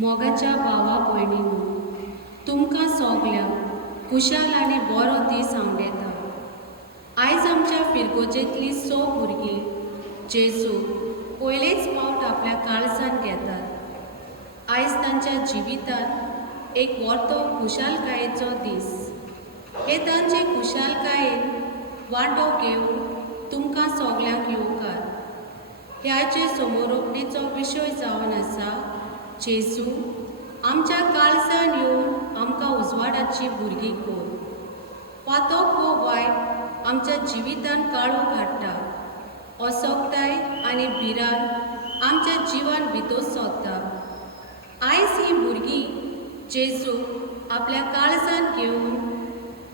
मोगाच्या भावा भयणींनो, तुमकां सगल्यांक खुशाल आनी बरो दीस हांव येता। आयज आमच्या फिरगोजेंतली 6 भुरगीं जेजू पयलेच फावट आपल्या काळजांत घेतात। आयज तांच्या जिवितांत एक व्हडलो खुशालकायेचो दीस। हे तांचे खुशालकायेन वांटो घेवंक तुमकां सगल्यांक येवकार। ह्याचे समोरोपणेचो विशय जावन आसा जेजू आमच्या काळजांत येवन आमकां उजवाडाची भुरगीं कोर। वातोक हो वायट आमच्या जिवितांत काळोख हाडटा, असोकताय आनी भिरांत आमच्या जिवान भितर सोदता। आयज ही भुरगीं जेजू आपल्या काळजांत घेवन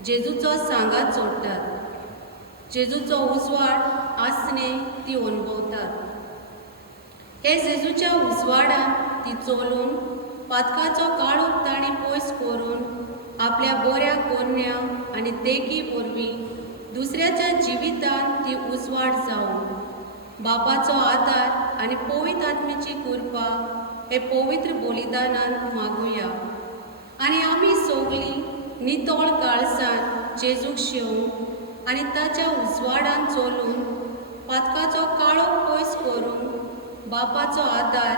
जेजूचो सांगात जोडटात। जेजूचो उजवाड आसणे ती अनुभवतात। हे जेजूच्या उजवाडान ती चलून पातकाचो काळोख ताणी पयस करून आपल्या बऱ्या कोन्या आनी देगी वरवीं दुसऱ्याच्या जिवितांत ती उजवाड जावन बापाचो आदार आनी पवित्र आत्म्याची कृपा हे पवित्र बलिदानान मागुया। आनी आमी सगळीं नितळ काळजान जेजूक शेवूंक आनी ताच्या उजवाडान चलून पातकाचो काळोख पयस करून बापाचो आदार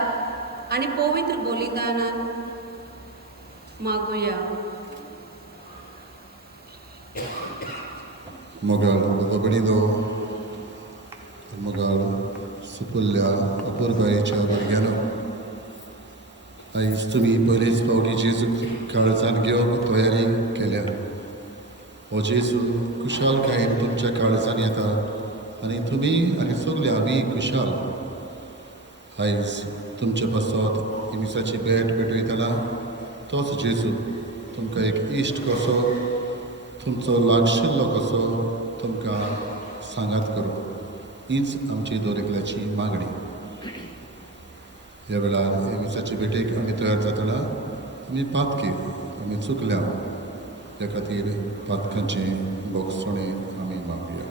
आनी पवित्र बलिदानान मागुया। मोगाळ भगिनीनो, मोगाळ सुपुल्ल्या अपुरबायेच्या भुरग्यांनो, आयज तुमी पयलेच फावटी जेजू काळजांत घेवंक तयारी केल्या। हो जेजू खुशालकायेन तुमच्या काळजांत येता आनी तुमी आनी सगळे आमी खुशाल। आयज तुमचे पासत इमिसाची भेट भेटयतला तोच जेजू तुमकां एक इश्ट कसो, तुमचो लागशिल्लो कसो तुमकां सांगात करूं, हीच आमची दरेकल्याची मागणी। ह्या वेळार इमिसाचे भेटेक आमी तयार जातना आमी पातकी आमी चुकल्या ह्या खातीर पातकांचें बोगसणें आमी मागुया।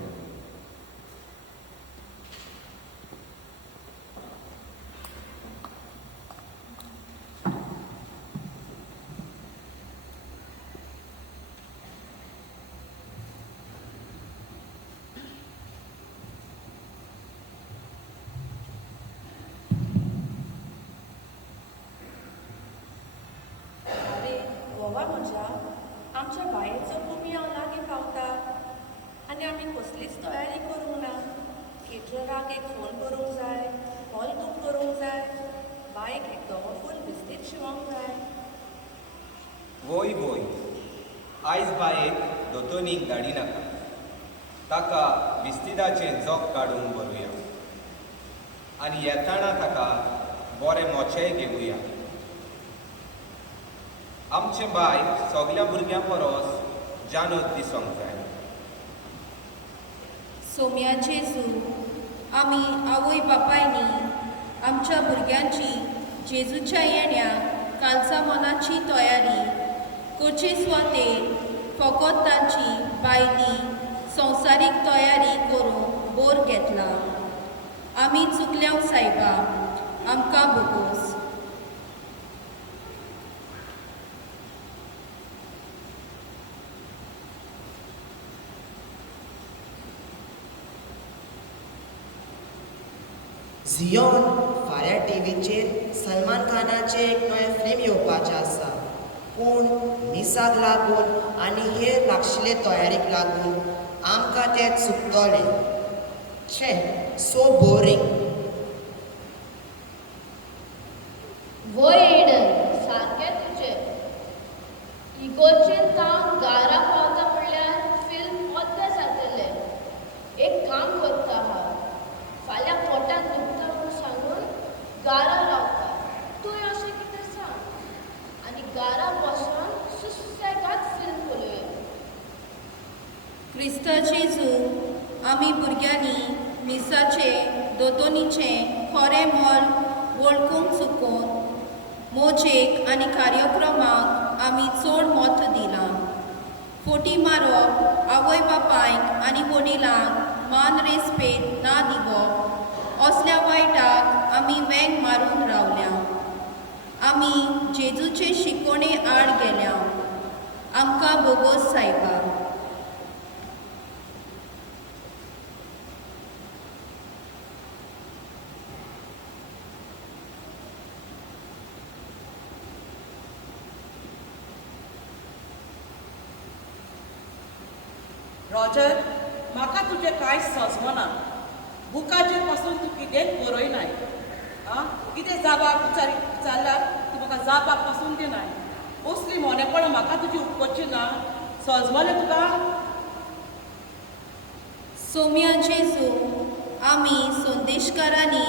आमच्या बायेचो कमी हांव लागीं पावता आनी आमी कसलीच तयारी करूंक ना। केटरराक एक फोन करूंक जाय, हॉल बूक करूंक जाय, बायक एक दोगो फूल बिस्तीट शिवोंक जाय। वोय वोय, आयज बायेक दोतोनीक धाडी नाका, ताका बिस्तिदाचें जोग काडूंक व्हरुया आनी येताना ताका बरें मोचेय घेवुया। आमचे बाय सगल्या भुरग्यां परस जानत दिसोंक जाय। सोम्या जेजू, आमी आवय बापायनी आमच्या भुरग्यांची जेजूच्या येण्याक कालचा मनाची तयारी करचे सुवातेर फकत तांची भायली संवसारीक तयारी करूंक बोर घेतला। आमी चुकल्या सायबा, आमकां बोगोस। झियोन फाल्यां टीव्हीचेर सलमान खानाचें एक नवें फिल्म येवपाचें आसा, पूण मिसाक लागून आनी हेर लागशिल्ले तयारीक लागून आमकां तें चुकतलें। छे, सो बोरींग। वय एडन, सारकें तुजें। इगोर्जेन काम घरा पावता म्हणल्यार फिल्म अर्दें जातलें। एक काम करता हांव, फाल्यां पोटान दुखता म्हूण सांगून घरा रावता। तूंय अशें कितें सांग आनी घरा बसून सुसेगाद फिल्म पळोवया। क्रिस्त जेजू, आमी भुरग्यांनी मिसाचें दोतोनीचें खरें मोल वळखूंक चुकून मोजेक आनी कार्यक्रमाक आमी चड मोत दिलां। फोटी मारप, आवय बापायक आनी वडिलांक मान रेस्पेद ना दिवप, असल्या वायटाक आमी वेंग मारून रावल्या। आमी जेजूचे शिकोणे आड गेल्या आमकां बोगोस सायबा. रॉजर, म्हाका तुजें कांयच सजमना. बुकाचेर पासून तूं कितेंच बरयनाय. आं, कितें जाबाक विचारल्यार तूं म्हाका जाबाक पासून दिनाय. असली मोनेपणां म्हाका तुजी उपकची ना. सजमलें तुका? सोम्या जेजू, आमी संदेशकारांनी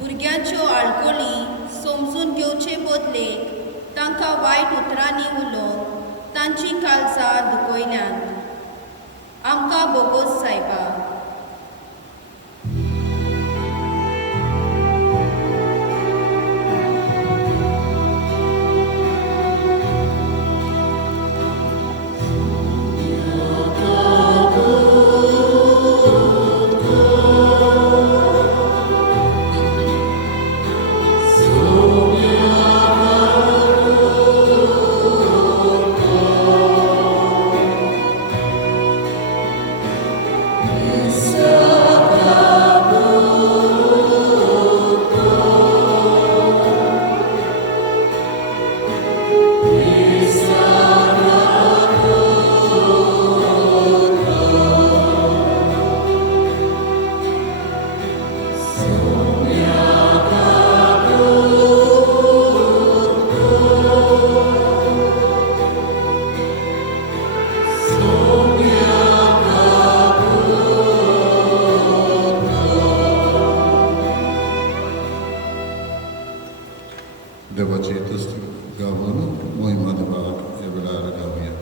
भुरग्यांच्यो आळकोली समजून घेवचे बदलेक तांकां वायट उतरांनी उलोवन तांची काळजां दुखयल्यांत. आमकां बोगोस सायबा. देवाची तुस्त गावन मोहिमा दिवपाक ह्या वेळार गावया.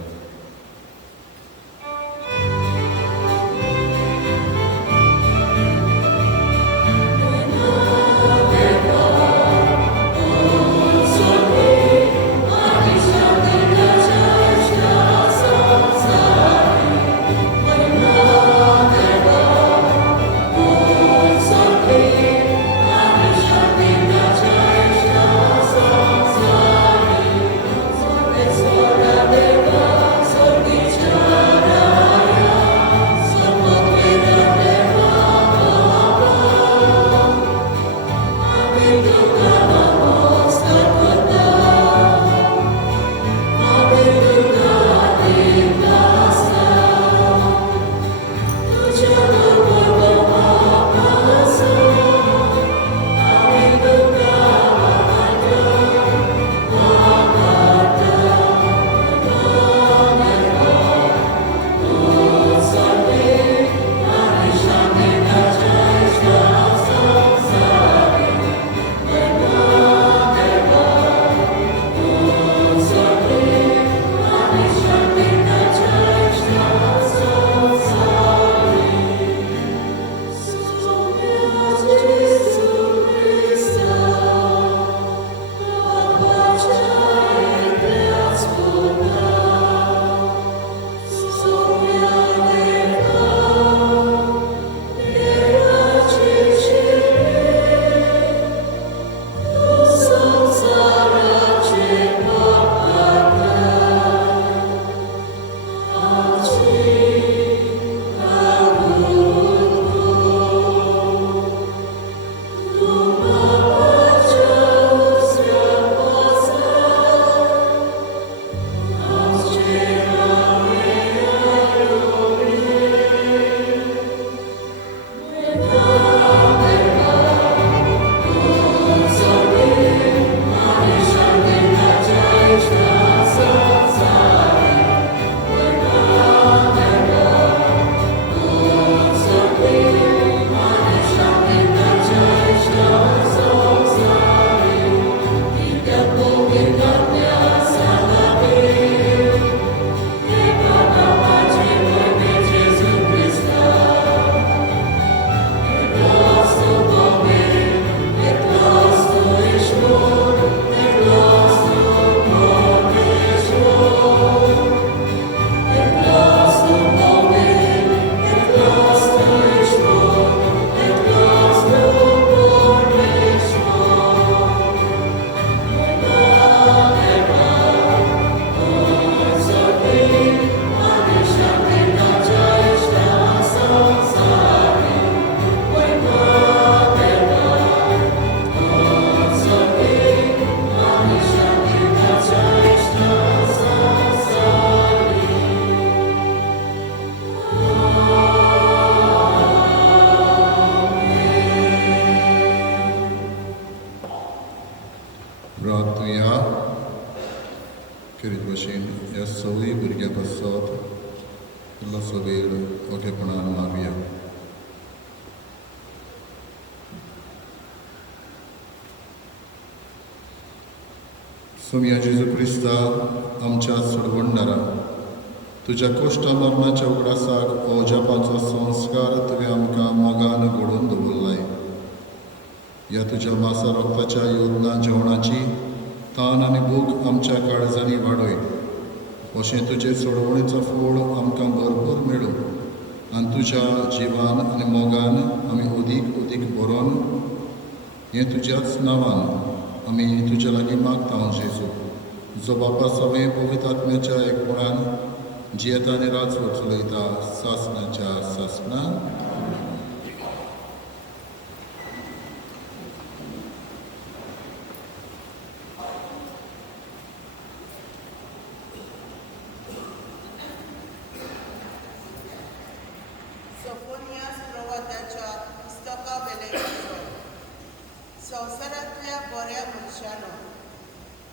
Dewa आयकता खेरीत भशेन ह्या सगळीं भुरग्यां बसत इल्लोसो वेळ ओगेपणान मागया. सोम्या जेजू क्रिस्ता आमच्या सोडवणदारा, तुज्या कोश्टा मरणाच्या उगडासाक ओजापाचो संस्कार तुवें आमकां मोगान घडोवन दवरलाय. ह्या तुज्या मासा रोगताच्या योजना जेवणाची तान आनी भूक आमच्या काळजांनी वाडय. अशें तुजे सोडवणेचो फळ आमकां भरपूर मेळूं आनी तुज्या जिवान आनी मोगान आमी उदीक उदीक बरोवन हें तुज्याच नांवान आमी तुज्या लागीं मागता जेजू, जो बापा सगळें पवित्र आत्म्याच्या एकपणान जियेता आनी राजवट चलयता सासणाच्या सासणान. सोफोनियास प्रवादाच्या पुस्तका वेले वाचन. संवसारांतल्या बऱ्या मनशानो,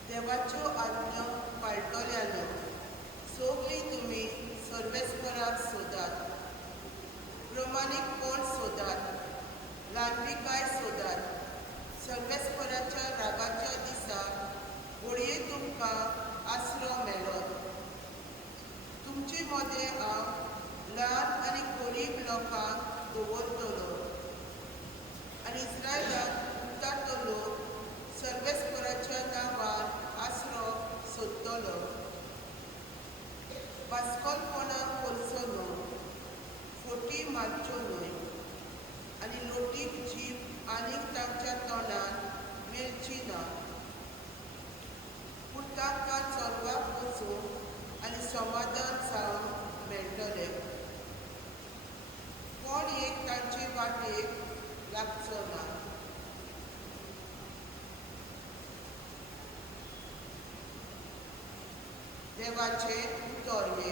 देवाच्यो आज्ञा पाळटल्यांनो, सगळीं तुमी सर्वेस्पराक सोदात. प्रमाणीकपण सोदात, ल्हानविकाय सोदात. सर्वेस्पराच्या रागाच्या दिसा घडये तुमकां आसरो मेळो. तुमचे मदें हांव ल्हान आनी गरीब लोकांक दवरतलो आनी इस्रायलाक उरतातो लोक सर्वेस्पराच्या नांवान आसरो सोदतलो. वास्कोलपणां करचो न्हय, फोटी मारच्यो न्हय आनी लोटीक जीब आनीक तांच्या तोंडान मेळची ना. पूण तांकां चलवाक वचून आनी समाधान जावन मेळटलें. कोण एक तांचे वाटेक लागचो ना. देवाचे उतर हे.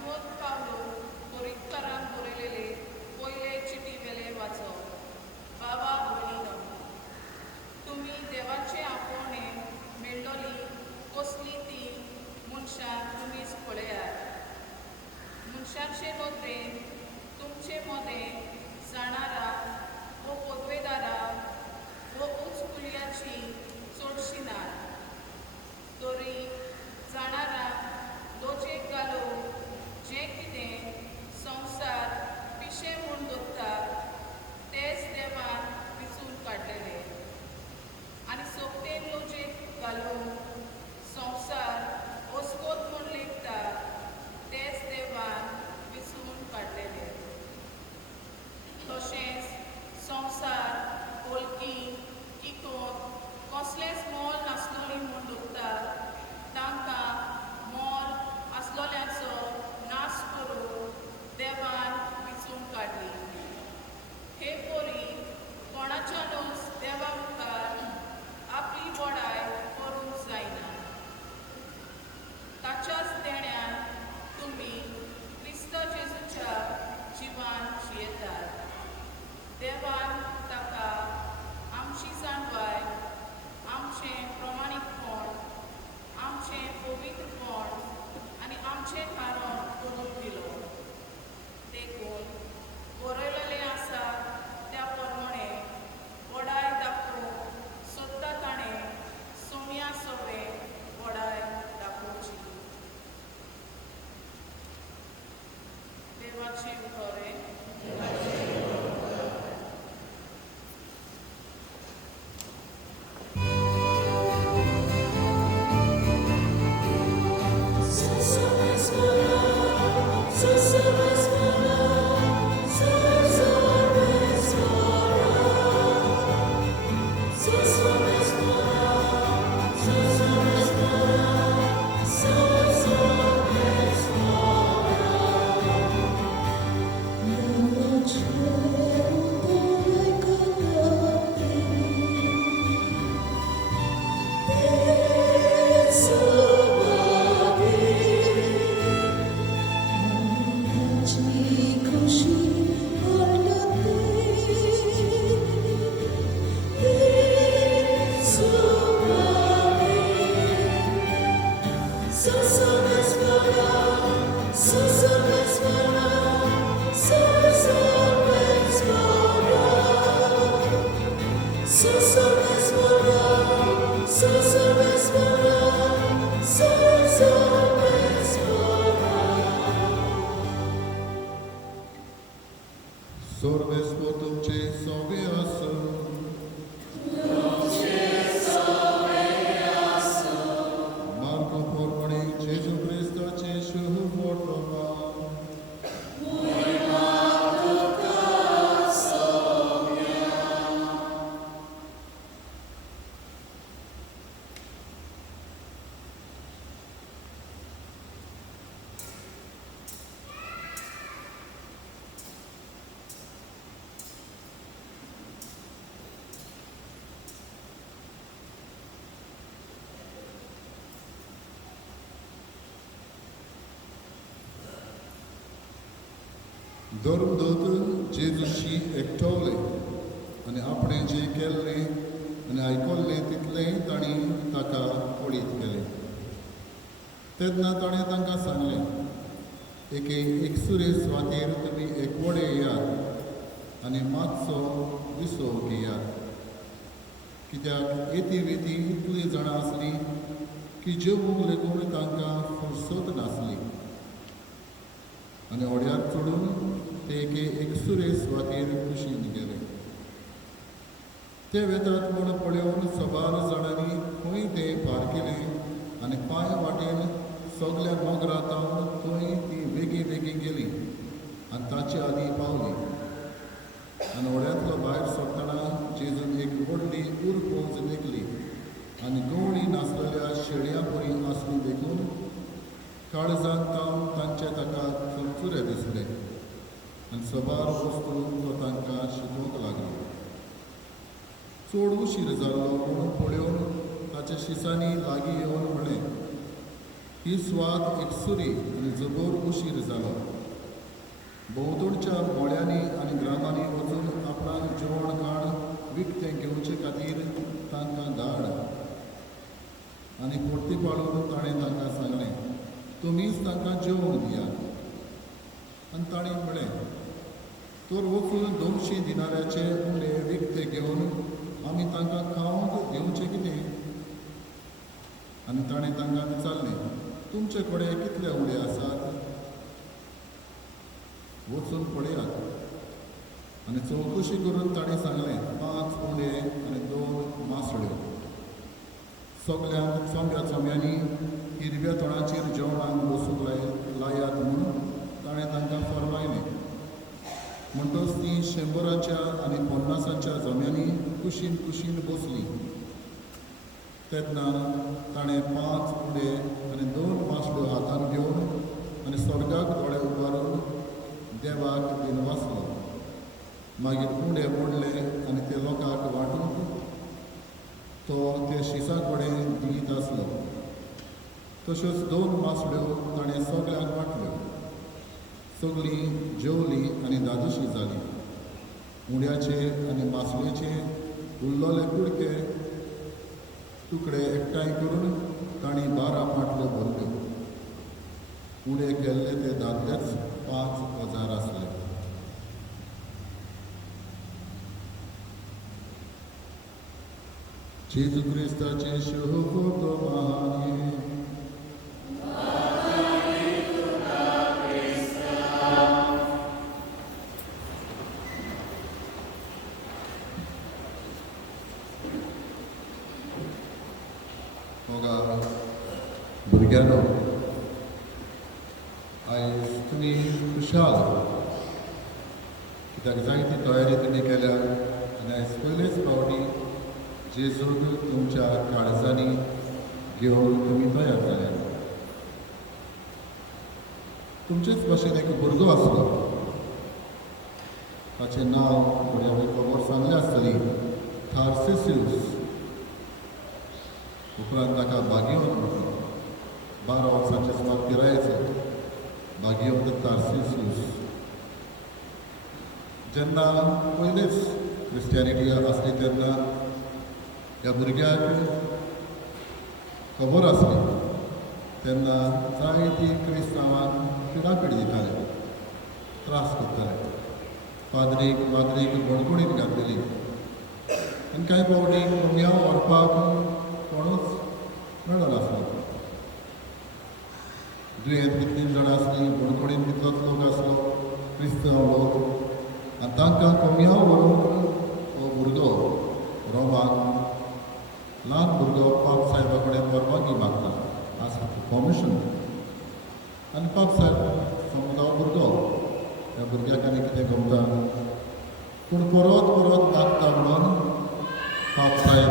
मासिमो पावलो कोरिंतकारांक बरयलेले पयले चिटी वेले वाचप. बाबा भयणीनो, तुमी देवाचे आपोवणे मेळ्ळोली कसली ती मनशाक तुमीच पळयात. मनशाचे नदरेन तुमचे मोदें जाणारा वो पदवेदारा वो उच कुल्याची चडशी नात. तरी जाणारा लोचेक घालून जें कितें संवसार पिशे म्हूण दोत्ता तेच देवान विचून काडलेले. आनी सोबतेन लोचेक घालून संवसार ओस्कोत म्हूण लेखता तेच देवान विचून काडलेले. तशेंच संवसार ओळखी किकोन कसलेंच मोल नासलोली म्हूण दोत्ता तांकां मोल आसलोल्यांचो नाश करून देवान विचून काडली. हे पोरी कोणाच्यानूच देवा मुखार आपली वडाय करूंक जायना. ताच्याच देण्यान तुमी क्रिस्त जेजूच्या जिवान जियेतात. देवान ताका आमची जाणवाय, आमचें प्रमाणीकपण, आमचें पवित्रपण आनी आमचें कारण करून दिलो. देखून बरयलेलें आसा त्या प्रमाणे वडाय दाखोवंक सोदता ताणें सोम्या सोबे वडाय दाखोवची. देवाचें उतोरें. Sorvespo tuce soveaso. Marco pormone Gesù Cristo ce shuhu vortoma. धर्मदूत जेजूशी एकठावले आनी आपणें जें केल्लें आनी आयकल्लें तितलेंय तांणी ताका पळीत केलें. तेन्ना ताणें तांकां सांगलें, एके एकसुरे सुवातेर तुमी एकवडे येयात आनी मातसो विसव घेयात. कित्याक येती वेती इतलीं जाणां आसलीं की जेवूंक लेगून तांकां फुरसत नासली. आनी ओड्यार चडून ते एके एकसुरे सुवातेर कुशीन गेले. ते वेतात म्हूण पळोवन सबार जाणांनी खंय ते पार केलें आनी पांय वाटेन सगल्या मोगरांतावन थंय ती वेगी वेगी गेली आनी ताचे आदीं पावली. आनी ओड्यांतलो भायर सरतना जेजून एक व्हडली उरपोंज देखली आनी गवळी नासलेल्या शेळयां बरी आसली देखून काळजांत तावन तांचे ताका चुरचुरे दिसले आनी सबार वस्तू तो तांकां शिकोवंक लागलो. चड उशीर जाल्लो म्हूण पळोवन ताच्या शिसांनी लागीं येवन म्हणलें, ही स्वाद एकसुरी आनी जबर उशीर जालो. भोंवतणच्या मोळ्यांनी आनी ग्रामांनी वचून आपणाक जेवण खाण विकतें घेवचे खातीर तांकां धाड. आनी परती पाळून ताणें तांकां सांगलें, तुमीच तांकां जेवंक दियात. आनी ताणीं म्हळें, तर वचून 200 दिनाराचे उणे विकते घेवन आमी तांकां खावंक दिवचें कितें? आनी ताणें तांकां विचारलें, तुमचे कडेन कितले उणे आसात? वचून पळयात. आनी चवकशी करून ताणें सांगलें, 5 उणे आनी 2 मासळ्यो. सगल्यांक चोंब्यांनी हिरव्या तणाचेर जेवणाक बसूंक लायात म्हूण ताणें तांकां फरमायलें. म्हणटच तीं 100 आनी 50 जम्यांनी कुशीन कुशीन बसलीं. तेन्ना ताणें 5 उणे आनी 2 मासळ्यो हातांत घेवन आनी स्वर्गाक दोळे उबारून देवाक दिनवासलो. मागीर उणे मोडले आनी ते लोकांक वांटूंक तो ते शिसा कडेन दीत आसलो. तश्योच 2 मासळ्यो ताणें सगल्यांक वांटल्यो. सगळीं जेवलीं आनी दादोशी जालीं. उण्याचे आनी मासळेचे उरलोले कुडके तुकडे एकठांय करून तांणी 12 पाटल्यो भरल्यो. उणे केल्ले ते दादलेच 5,000 आसले. जेजू क्रिस्ताचे शोभत महान भुरग्यानो, आयज तुमी खुशाल कित्याक जायती तयारी तुमी केल्या आनी आयज पयलेच फावटी जेजूक तुमच्या काळजांनी घेवन तुमी तयार जाल्यात. तुमचेच भाशेन एक भुरगो आसलो. ताचें नांव बऱ्यापैकी खबर सांगलें आसतली, थार्सिसियस. उपरांत ताका भाग्यवंत म्हटलो. 12 वर्सांचे सुमार पिरायेचो भाग्यवंत थार्सिसियस. जेन्ना पयलेच क्रिस्टियानिटी आसली तेन्ना ह्या भुरग्याक खबर आसली तेन्ना जायती क्रिस्तांवांक पिडापीड दिताले, त्रास करताले. पाद्रीक वाद्रीक बणकुणीन घातलेली आनी कांय फावटी कोम्याव व्हरपाक कोणूच मेळनासलो. दुयेंत कितलीं जाणां आसलीं, बणकुणीन कितलोच लोक आसलो, क्रिस्तांव लोक, आनी तांकां कोम्याव व्हरूंक हो भुरगो रोमाक ल्हान भुरगो पाप साहेबा कडेन परवानगी मागता, आस्क परमिशन. आनी पाप साहेब समजा हो भुरगो त्या भुरग्याक आनी कितें गमता, पूण परत परत मागता म्हणून पाप साहेब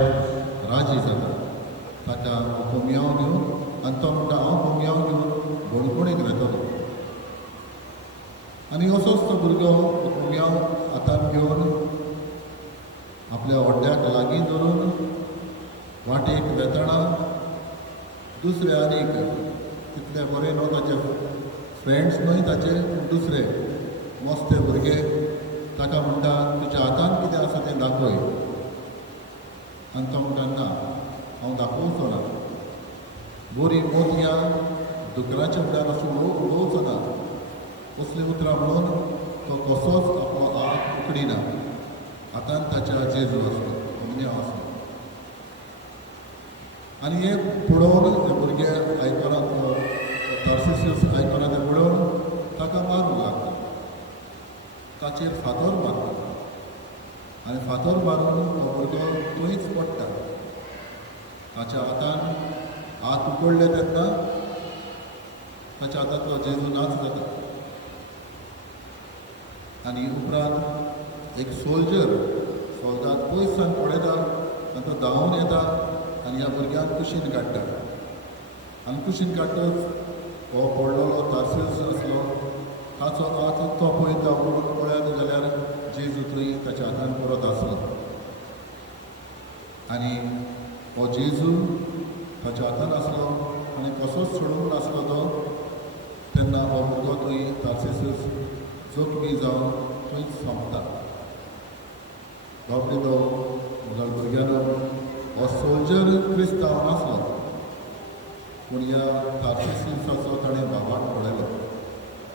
राजी जाता. ताका कोम्याव घेवन आनी तो म्हणटा हांव कोम्याव घेवन बणकुणीक वेतलो. आनी असोच तो भुरगो कोम्याव हातांत घेवन आपल्या ओड्ड्याक लागीं धरून वाटेक वेतना दुसरे आनीक तितले बरे न्हू ताचे फ्रेंड्स न्हय ताचे दुसरे मस्ते भुरगे ताका म्हणटा तुज्या हातांत कितें आसा तें दाखय. आनी तो म्हणटा ना हांव दाखोवचो ना. बरी मोतयां दुकराच्या फुड्यान अशें उडोवचो ना. असलीं उतरां म्हणून तो कसोच आपलो हात उखडिना. हातांत ताच्या जेजू आसलो, कोमन्याव आसलो. आनी हे पळोवन ते भुरगे आयकना, थार्सिसियस आयकना ते पळोवन ताका मारूंक लागता. ताचेर फातर मारता आनी फातर मारून तो भुरगो थंयच पडटा. ताच्या हातान हात उकडले तेन्ना ताच्या हातांतलो जेजू नाच जाता. आनी उपरांत एक सोल्जर पयसान पळयता आनी तो धांवून येता आनी ह्या भुरग्यांक कुशीन काडटा. आनी कुशीन काडटच हो पडलोलो थार्सिसियस आसलो ताचो हात तो पळयता. पळयत जाल्यार जेजू थंय ताच्या हातान परत आसलो. आनी हो जेजू ताच्या हातान आसलो आनी कसोच सोडूंक नासलो. तार्सिसूस जोखमी जावन थंयच सोंपता. बाबडे तो मुघल भुरग्यानो हो सोल्जर क्रिस्तांव नासलो, पूण ह्या तार्सिसूसाचो ताणें भावाक पळयलो.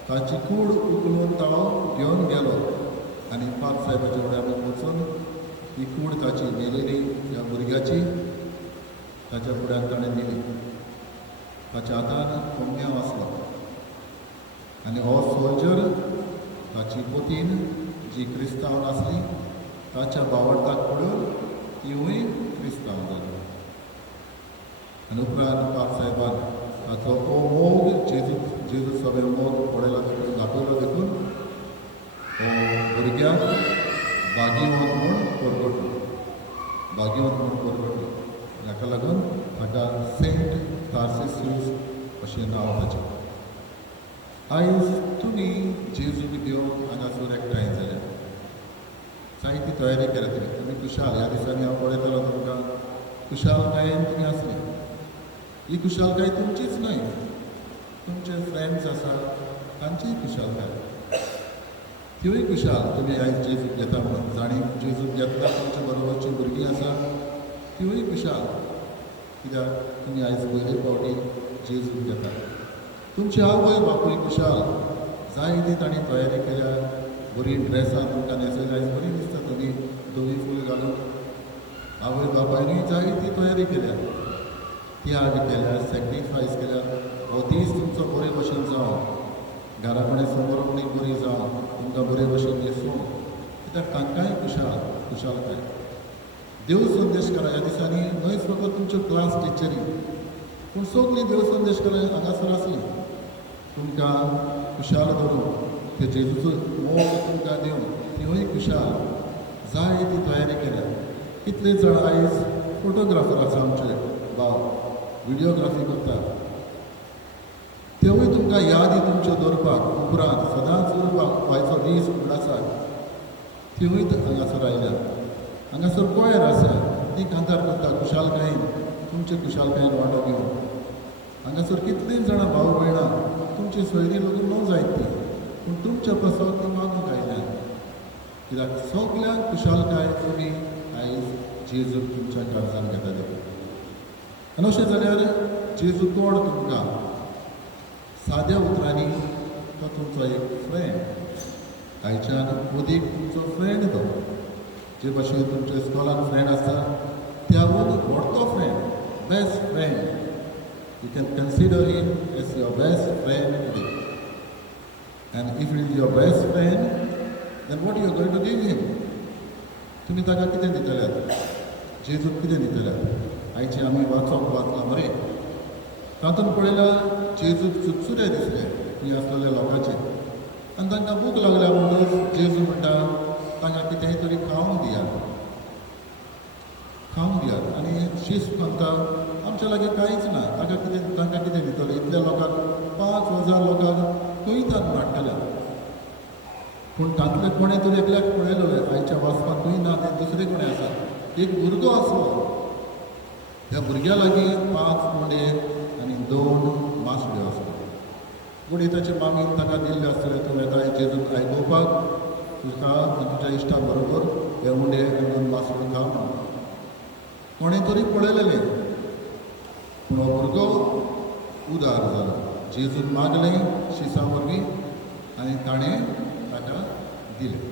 ताची कूड उखलून तो घेवन गेलो आनी पाप साहेबाच्या फुड्यान वचून ही कूड ताची मेलेली ह्या भुरग्याची ताच्या फुड्यान ताणें दिली. ताच्या हातान कोंब्याव आसलो आनी हो सोल्जर ताची पोतीन जी क्रिस्तांव नासली ताच्या भावडाक पळोवन तिवूय क्रिस्तांव जाली. आनी उपरांत पाप साहेबान ताचो हो मोग जेजू सगळे मोग पळयलो देखून दाखयलो देखून हो भुरग्याक भाग्यवंत म्हूण परगटलो. भाग्यवंत म्हूण परगटलो. हाका लागून ताका सेंट तार्सिसूस अशें नांव ताचें. आयज तुमी जेजूक घेवन हांगासर एकठांय जाल्यात. जायती तयारी केल्या तुमी खुशाल. ह्या दिसांनी हांव पळयतालो तुमकां खुशालकायेन तुमी आसले. ही खुशालकाय तुमचीच न्हय, तुमचे फ्रेंड्स आसा तांचीय खुशालकाय. त्योय खुशाल तुमी आयज जेजूक घेता म्हणून. जाणी जेजूक घेतला तुमच्या बरोबरची भुरगीं आसा त्योय खुशाल, कित्याक तुमी आयज पयले फावटी जेजूक घेता. तुमची आवय बापूय खुशाल. जायती तांणी तयारी केल्या. बरी ड्रेसां तुमकां न्हेसयल्या. आयज बरी दिसता तुमी दोगी फूल घालून. आवय बापायनूय जायती तयारी केल्या, त्याग केल्या, सॅक्रिफायस केल्या. हो दीस तुमचो बरे भशेन जावं, घरा कडेन समोरपणी बरी जावं, तुमकां बरे भशेन न्हेसूं, कित्याक तांकांय खुशालकाय. देव संदेशकारां ह्या दिसांनी न्हयच फकत तुमच्यो क्लास टिचरी, पूण सगळीं देव संदेशकारां हांगासर आसलीं. तुमकां खुशाल धरून ते जेजूचो मोग तुमकां दिवन तिवूय खुशाल. जायती तयारी केल्या. कितले जाण आयज फोटोग्राफर आसा आमचे भाव, विडियोग्राफी करता. तेवूय तुमकां यादी तुमच्यो दवरपाक उपरांत सदांच उरपाक आयचो दीस उगडासाक तिवूय हांगासर आयल्या. हांगासर कोयर आसा, ती कांतार करता खुशालकायेन, तुमचे खुशालकायेन वांटो घेवन. हांगासर कितलीं जाणां भाव भयणां तुमची सोयरी लग्न न्हू जायत ती, पूण तुमच्या पासो ती मागूंक आयल्या. कित्याक सगळ्यांक खुशालकाय तुमी आयज जेजूक तुमच्या काळजान घेता देखून. आनी अशें जाल्यार जेजू कोण तुमकां? साद्या उतरांनी तो तुमचो एक फ्रेंड. आयच्यान उदीक तुमचो फ्रेंड तो. जे भाशेन तुमच्या इस्कॉलान फ्रेंड आसता त्याहून व्हडतो friend, best friend. You can consider him as your best friend today. And if it is your best friend, then what you are going to give him? तुमी ताका कितें दितल्यात? जेजूक कितें दितल्यात? आयचे आमी वाचला मरे. तातूंत पळयल्यार जेजूक सुटसुरे दिसले खंय आसलेल्या लोकांचे. आनी तांकां भूक लागल्या म्हणटच जेजू म्हणटा तांकां कितेंय तरी खावंक दियात. आनी शिस्त म्हणटा आमच्या लागीं कांयच ना, तांकां कितें दितले? इतल्या लोकांक 5,000 लोकांक कुयतान वाडटल्या. पूण तांतले कोणें तरी एकल्याक पळयलें आयच्या वाचपाक खंय ना, ते दुसरे कोणें आसा. एक भुरगो आसलो. त्या भुरग्या लागीं 5 उंडे आनी 2 मासल्यो आसल्यो. पूण ताचे मामीन ताका दिल्ले आसतले, तूं येता जेजूक आयकुपाक, तुका आनी तुज्या इश्टा बरोबर हे उंडे आनी 2 मासल्यो खा म्हणून. कोणें तरी पळयलेलें. पूण हो भुरगो उदार जालो. जेजून मागलें शिसा वरवीं आनी ताणें ताका दिलें.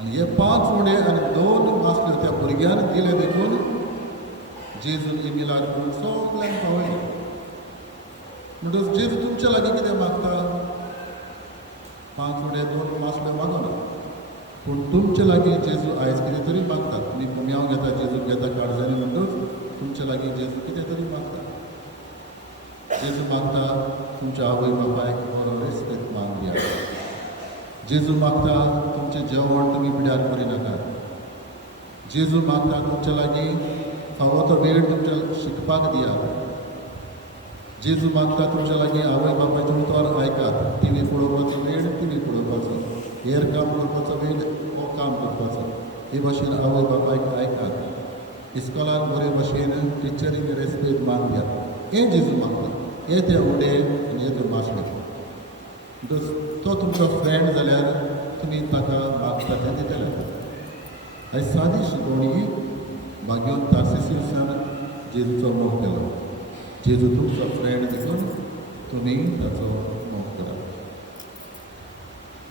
आनी हे 5 उंडे आनी 2 मासल्यो त्या भुरग्यान दिले देखून जेजून ही मिलाद करून सगळ्यांक पावयली. म्हणटच जेजू तुमच्या लागीं कितें मागता? 5 उंडे 2 मासल्यो मागना. पूण तुमचे लागीं जेजू आयज कितें तरी मागता. तुमी कुम्यांव घेता, जेजूक घेता काळजांनी म्हणटच तुमच्या लागीं जेजू कितें तरी मागता. जेजू मागता तुमच्या आवय बापायक बरो रेस्पेद मान दिया. जेजू मागता तुमचें जेवण तुमी पिड्यार करिनाका. जेजू मागता तुमच्या लागीं फावो तो वेळ तुमच्या शिकपाक दिया. जेजू मागता तुमच्या लागीं आवय बापायचे उतर आयकात. टीव्ही पळोवपाचो वेळ टीव्ही पळोवपाचो, हेर काम करपाचो वेळ हो काम करपाचो. हे भाशेन आवय बापायक आयकात. इस्कॉलान बरे भशेन टिचरींक रेस्पेद मान दियात. हें जेजू मागता. हे ते उडे आनी हे ते मासले. तो तुमचो फ्रेंड जाल्यार तुमी ताका मागता तें दितले. आयज सादी शिकवणी बागेवन तार्सिसान जेजूचो मोग केलो. जेजू तुमचो फ्रेंड देखून तुमी ताचो मोग करा.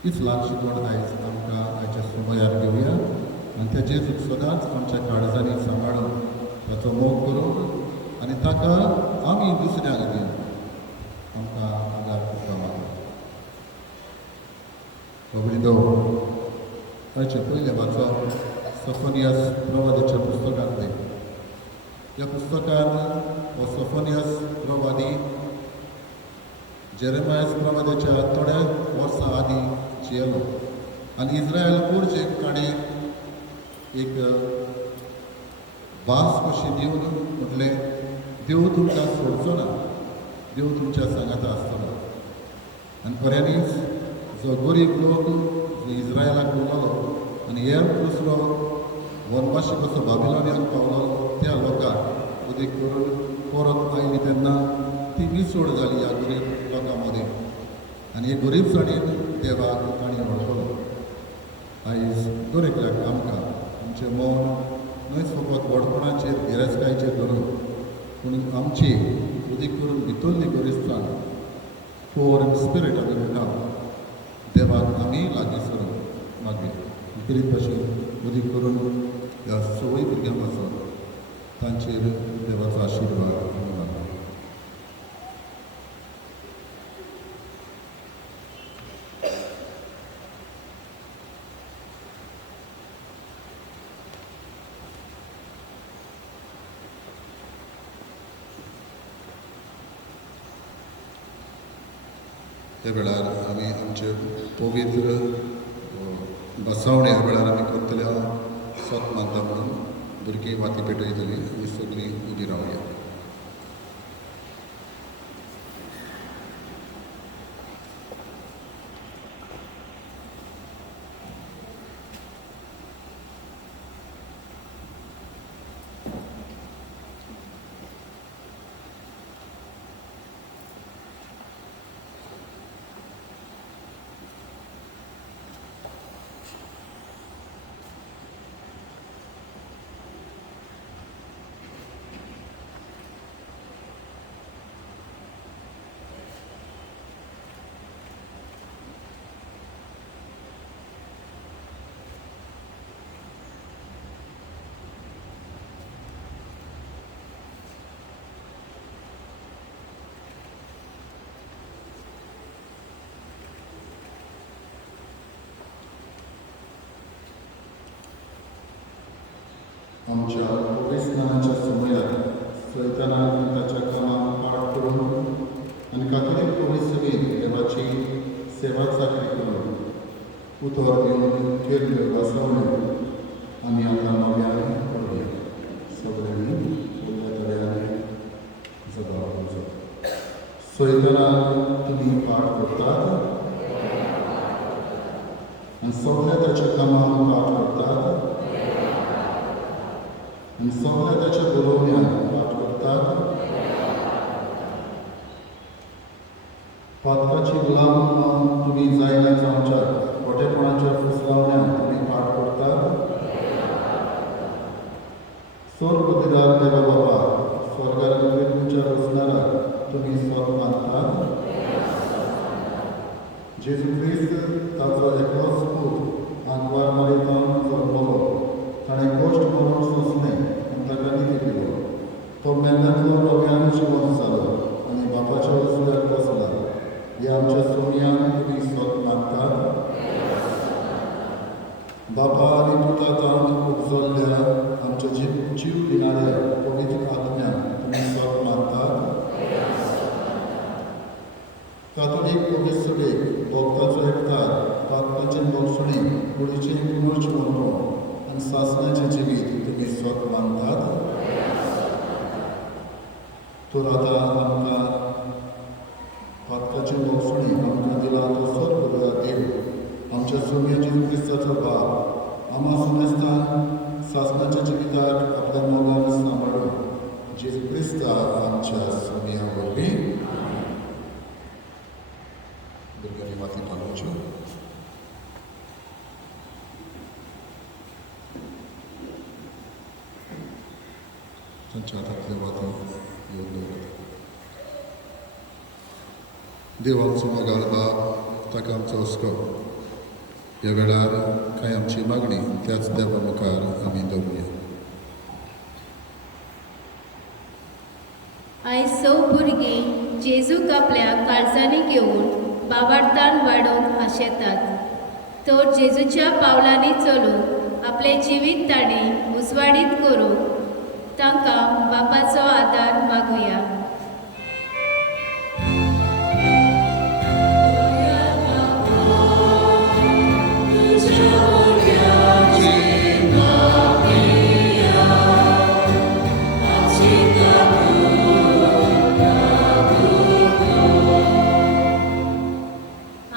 हीच ल्हान शिकवण आयज आमकां आयच्या समयार घेवया आनी त्या जेजूक सदांच आमच्या काळजांनी सांबाळून ताचो मोग करूंक आनी ताका आमी दुसऱ्यांक दिवन आमकां आदार करता मागता. Oblido, आयचे पयले वाचो सोफोनियास प्रवादीच्या पुस्तकांतले. ह्या पुस्तकांत हो सोफोनियास प्रवादी जेरेमायास प्रवादाच्या थोड्या वर्सां आदीं जियेलो आनी इस्रायल पुरचेक ताणें एक भास कशी दिवन म्हटलें, देव तुमकां सोडचो ना, देव तुमच्या सांगाता आसतलो. आनी खऱ्यांनीच जो गरीब लोक जो इस्रायलाक उरलो आनी हेर दुसरो वनवाशी कसो बाबिलोनियाक पावलो त्या लोकांक उदीक करून परत आयली तेन्ना ती मिसोड जाली ह्या गरीब लोकां मदीं आनी हे गरीबसाणीन देवाक ताणें वळखलो. आयज दर एकल्याक आमकां आमचें मौन न्हयच फकत व्हडपणाचेर गिरेजकायेचेर धरून पूण आमची उदीक करून भितरली गरीबसाण पोर इन स्पिरीट आमी म्हणटा देवाक आमी लागीं सरून मागीर करीत भाशेन उदीक करून ह्या सवय भुरग्यांक वचोन तांचेर देवाचो आशिर्वाद आमी मागता. त्या वेळार आमी आमचे पवित्र बसावणे ह्या वेळार आमी करतले सत मानता म्हणून भुरगीं वाती पेटयतलीं आनी सगळीं उबीं रावया. आमच्या पविस्नानाच्या समयार सैतानान ताच्या कामाक पाठ करून आनी कातोलीक पवित्र देवाची सेवा चाकरी करून उतर दिवन केल्ल्यो वासवण्यो आमी आतां नव्यान पळोवया. सगळ्यांनी उरल्या तऱ्यान जबाब दिवचो. सैतानाक तुमी पाठ करतात आनी सगळ्या ताच्या कामाक पाठ करतात आनी सगळ्या ताच्या बरोवण्याक पाठ करतात. पातकाची गुलाम म्हणून तुमी जायना जावच्याक खोटेपणाच्या फुसलावण्याक तुमी पाठ करतात. स्वर्ग पिता देवा बाबा, स्वर्गार तुमच्या वचनाराक तुमी स्वत मानतात. जेजू क्रिस्त ताचो एकलोच पूत आंगवार मरेतान जल्मलो. ताणें गोश्ट करून सोंसलें आनी ताका निधी दिलो. तो मेल्ल्यांतलो नव्यान जिवंत जालो आनी बापाच्या वसल्यार बसला. ह्या आमच्या सोमयान तुमी स्वत मानतात. बापा आनी पुतांत उपजल्ल्या आमच्या जीव दिणाऱ्या पवित्र आत्म्याक तुमी स्वत मानतात. कातोलीक पवित्र सभेक भक्ताचो एकठार, पातकाचें भक्षणी, कुडीचें पुनर्जीवन आनी सासणाचें जिवीत तुमी स्वत मानतात. तर आतां आमकां पातकाचें भक्षणी आमकां दिला तो सर्व देव आमच्या सोम्या जेजू क्रिस्ताचो बाप आमा सुमेस्तान सासणाच्या जिविताक आपल्या मोगान सांबाळून जेजू क्रिस्ताक आमच्या सोम्या वरवीं भुरग्यांनी तुज्यो. तांच्या हातांतले वातो येवन दवरता. देव आमचो मोगाळ बाप, ताका आमचो हुस्को. ह्या वेळार कांय आमची मागणी त्याच देवा मुखार आमी दवरुया. आयज सौ भुरगीं जेजूक आपल्या काळजांनी घेवन बाबार्थान वाडोवंक आशेतात. तर जेजूच्या पावलांनी चलून आपले जिवीत ताणें उजवाडीत करूंक तांकां बापाचो आदार मागुया.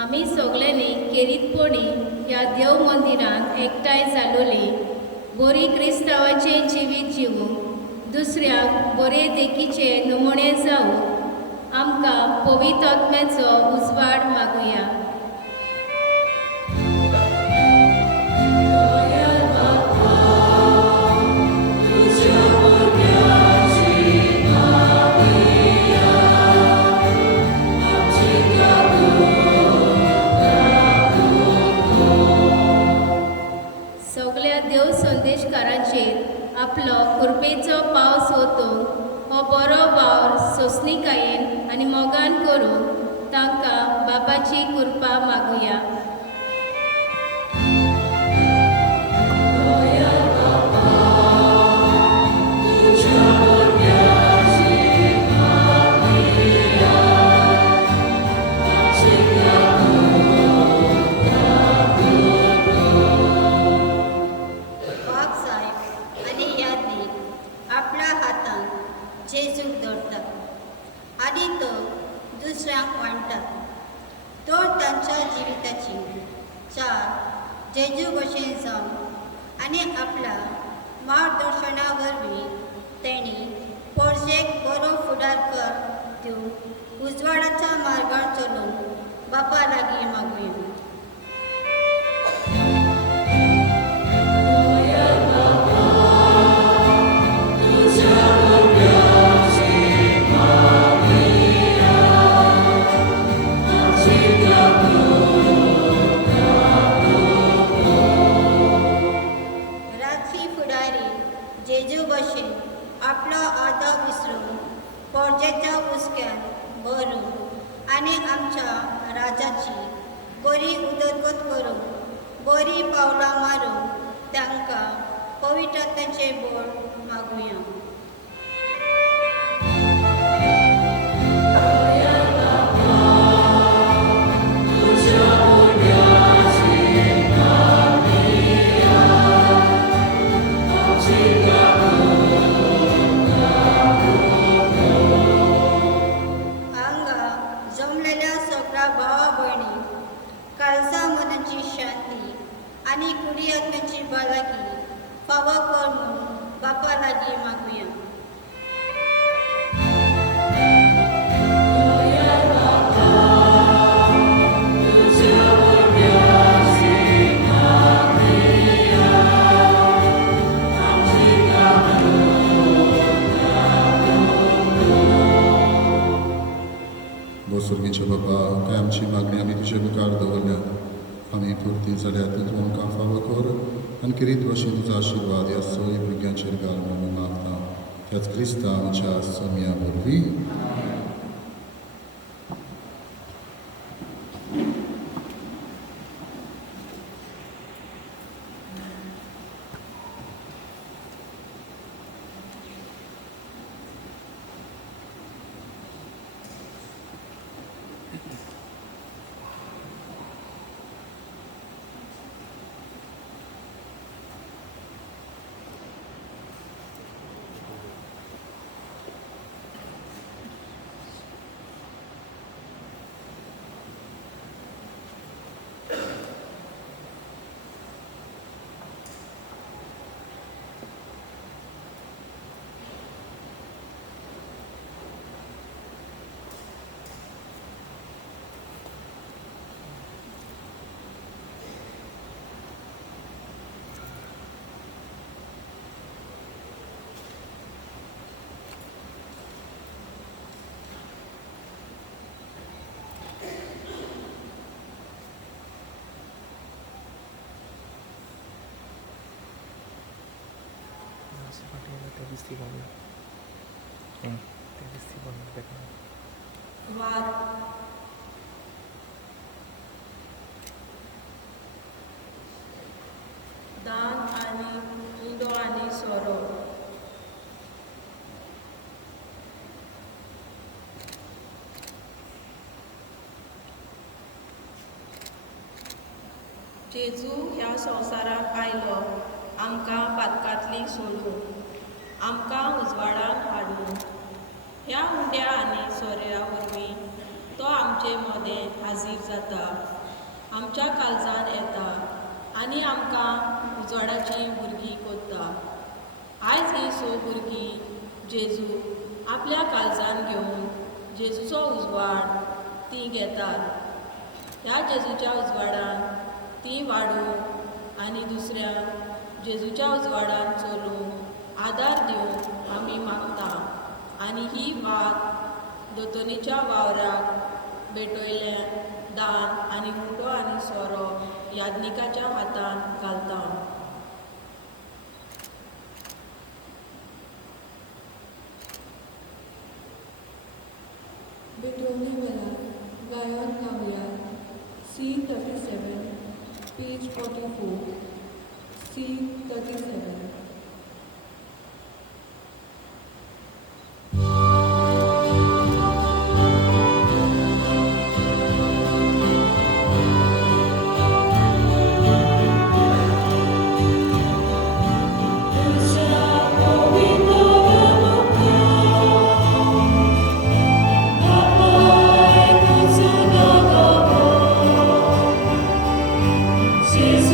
आमी सगल्यांनी केरीतपणी ह्या देव मंदिरांत एकठांय जालोली बरी क्रिस्तांवाचें जिवीत जिवूंक दुसऱ्याक बरे देखीचे नमुणे जावंक आमकां पवित्र आत्म्याचो उजवाड मागुया. सगळ्या देव संदेशकारांचेर आपलो कृपेचो पावस ओतूंक हो बरो वावर सोंसणीकायेन आनी मोगान करून तांकां बापाची कृपा मागुया. जेजूक दवरतात आनी तो दुसऱ्यांक वांटतात. तर तांच्या जिविताची चाल जेजू भशेन जावन आनी आपल्या मार्गदर्शना वरवीं तेणी पोरशेक बरो फुडारकर दिवंक उजवाडाच्या मार्गार चलून बापा लागीं मागुया. जेजू भशेन आपलो आदर विसरून पोरजेच्या हुस्क्यान भरून आनी आमच्या राजाची बरी उदरगत करूंक बरी पावलां मारून तांकां पवित्रतेचे बोड मागुया. आनी कुडी आत्म्याची भलायकी फावो कर म्हणून बापा लागीं मागुया. बोसुर्गीचे बाबा, काय आमची मागणी आमी तुजे मुखार दवरल्या. आमी पुर्ती जाल्यार तूं आमकां फावो कर आनी किरीत भशेन तुजो आशिर्वाद ह्या सगळ्या भुरग्यांचेर घाल म्हणून मागता. त्याच क्रिस्ता आमच्या सोम्या वरवीं. वार दान आनी उंडो आनी सोरो जेजू ह्या संवसाराक आयलो आमकां पातकांतली सोडून आमकां उजवाडाक हाडून ह्या उंड्या आनी सोऱ्या वरवीं तो आमचे मोदें हाजीर जाता आमच्या काळजान येता आनी आमकां उजवाडाची भुरगीं कोत्ता आयज हीं सो भुरगीं जेजू आपल्या काळजान घेवन जेजूचो उजवाड तीं घेतात ह्या जेजूच्या उजवाडान तीं वाडूंक आनी दुसऱ्यांक जेजूच्या उजवाडान चलूंक आदार दिवंक आमी मागता आनी ही वात दोतोनीच्या वावराक भेटयलें दान आनी उंडो आनी सोरो यादनिकाच्या हातान घालता बेटोवणी वेळार गायन गावया C37 page 44 C37 Jesus,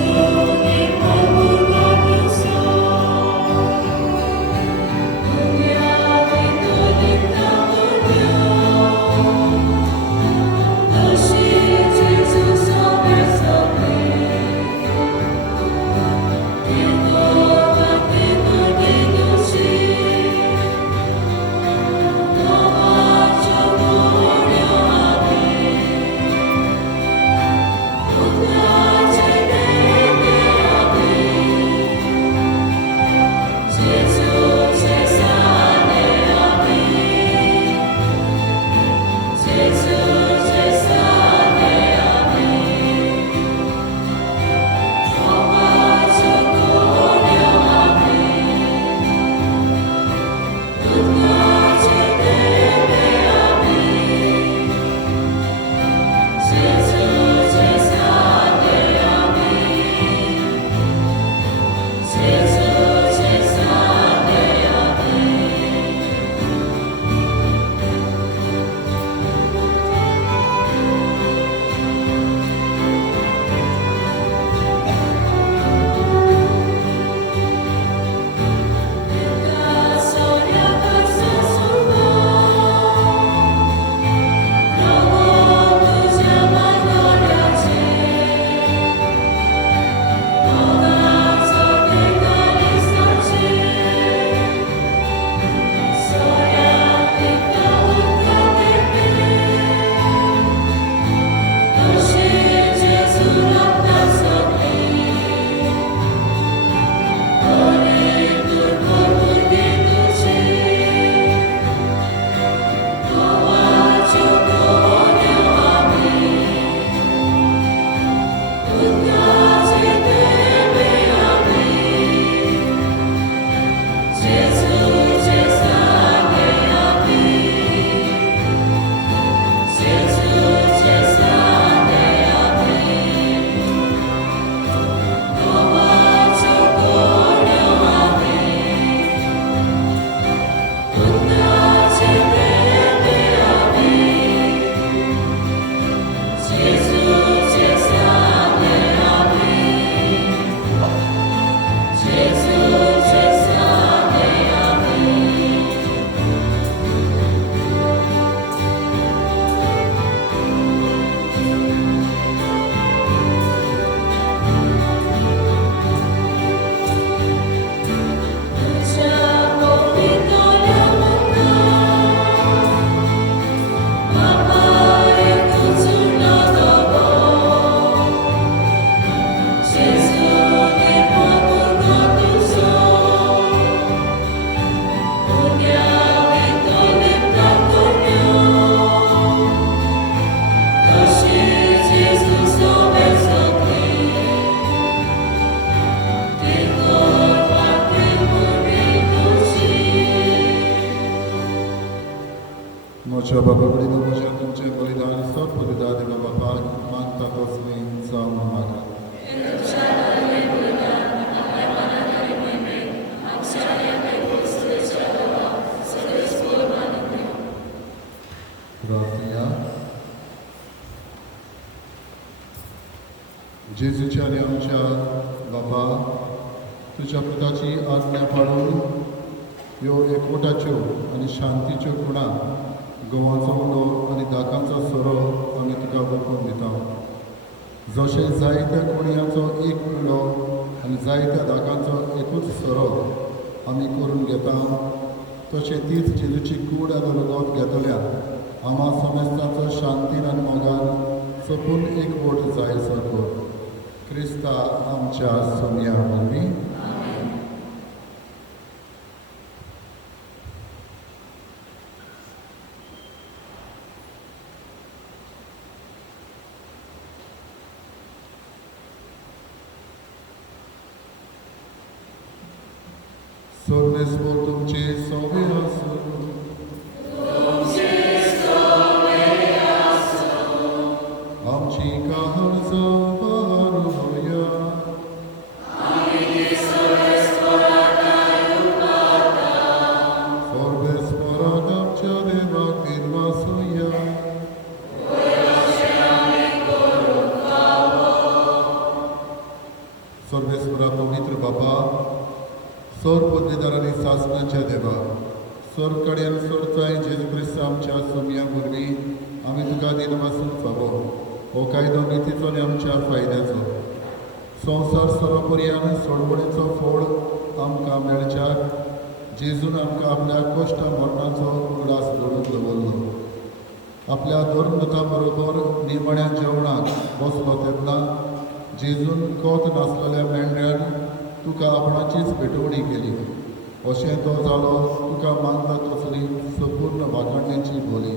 तुमच्या बाबाकडे म्हज्या तुमचें बलिदान सर्व दिता देवा बापाक मानता तसली जावं म्हाका प्रार्थना जेजूच्या आनी आमच्या बाबा तुज्या पुताची आज्ञा पाळून ह्यो एकवटाच्यो आनी शांतीच्यो खुणा गोवाचो उडो आनी दाकांचो सोरो आमी तुका बरोवन दिता जशें जायत्या कोणयाचो एक उडो आनी जायत्या दाकांचो एकूच सोरो आमी करून घेता तशें तीच जेजूची कूड आनी रगत घेतल्या आम्हा समेस्तांचो शांतीन आनी मोगान सपून एकवट जाय सर क्रिस्ता आमच्या सोम्या वरवीं सोर्वेस्पो तुमचे सोवे आसूं आमची काळजा पारुया सोर्वेस्पराक आमच्या देवाक दिनवासुया सोर्वेस्परा पवित्र बाबा सोर पदवीदारांनी सासणाच्या देवा सोर कड्यान सोरताय जेजू क्रिस्त आमच्या सोम्या वरवीं आमी तुका दिनवासून फावो हो कायदो नितीचो आनी आमच्या फायद्याचो संवसार सोरोपर्यान सोडवणेचो फोड आमकां मेळच्याक जेजून आमकां आपल्या कोश्टा मरणाचो उगडास घडोवन दवरलो आपल्या दोरदुता बरोबर निमण्या जेवणाक बसलो तेन्ना जेजून कोत नासलेल्या मेंढऱ्यान तुका आपणाचीच भेटवणी केली अशें तो जालो तुका मानता तसली संपूर्ण वाखाणण्याची बोली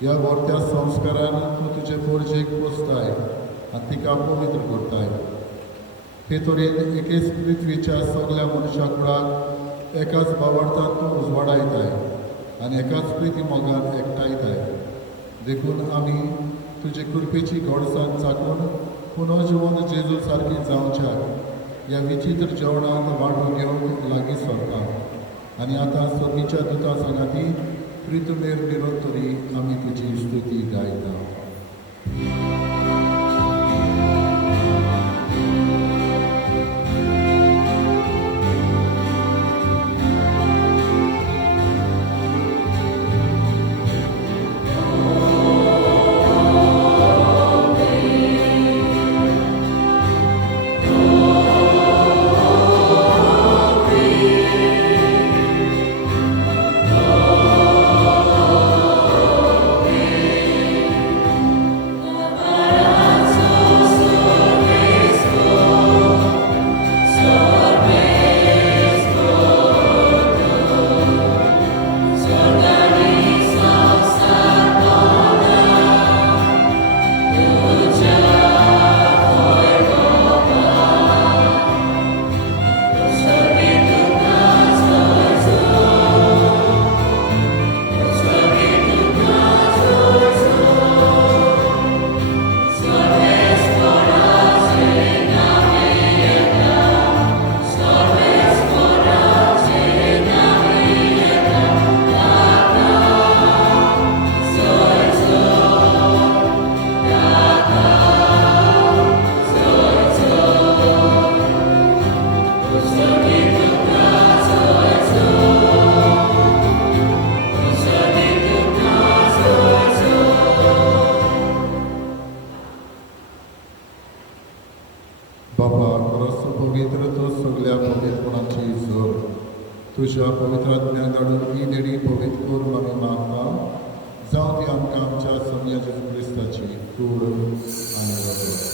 ह्या व्हरत्या संस्कारान तूं तुजे पोरजेक पोसताय आनी तिका पवित्र करताय हे तरेन एकेच पृथ्वीच्या सगळ्या मनशा कुळाक एकाच बावडतान तूं उजवाडायताय आनी एकाच प्रिती मोगान एकठायताय देखून आमी तुजे कृपेची घोडसाण चाकून पुनर्जिवन जेजू सारकी जावच्याक ह्या विचित्र जेवणांत वांटो घेवंक लागीं सरता आनी आतां सोबीच्या दुता सांगाती प्रितुमेर निरंतरी आमी तुजी स्तुती गायता बाबा खरोच पवित्र तो सगळ्या पवित्रपणाची जोर तुज्या पवित्रात्म्या धाडून ही देणी पवित्र करून आमी मागता जावं ती आमकां आमच्या सोम्या जेजू क्रिस्ताची कूड आनी रगत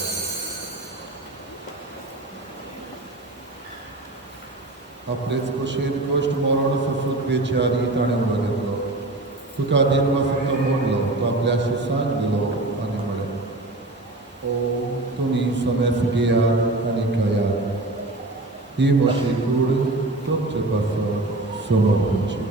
आपलेच कुशीन कश्ट मरण सुसुत्वेच्या आनी ताणें घेतलो तुका दिनवासून तो म्हणलो तो आपल्या शिसांक दिलो आनी म्हळें ओ तुमी सोमेस घेयात आनी खायात ही म्हजी कूड तुमचे पासून समोर करची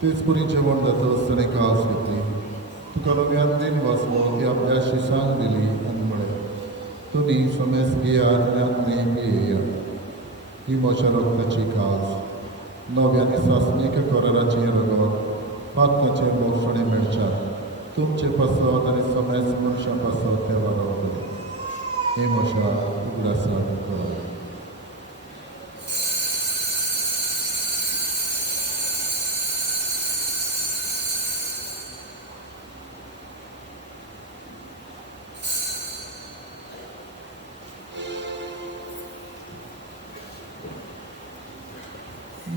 तेच पुरी जेवण जाता आसतना कास घेतली तुका नव्यान दिन वाचलो ती आपल्या शिसांक दिली आनी म्हळें तुमी समेस घेयात आनी पियेयात ही म्हज्या रगताची कास नव्यानी सासणीक कराराचें रगत पातकाचें मोसणें मेळच्यात तुमचे पासत आनी समेस मनशां पासत ते वागवतले हे म्हज्या उगडासाक करा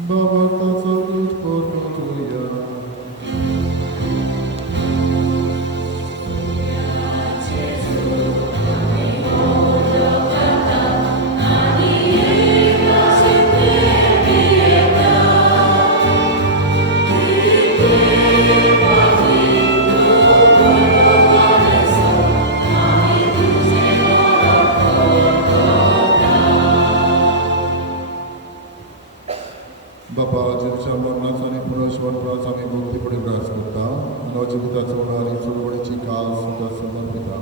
Baba taca lud podnotuja. बापा जिवच्या मरणाचा आणि पुनर्श्वरणाचा आम्ही भक्तीपणे उडास करता नव जिविताचो आणि चळवळीची काल सुद्धा समर्पिता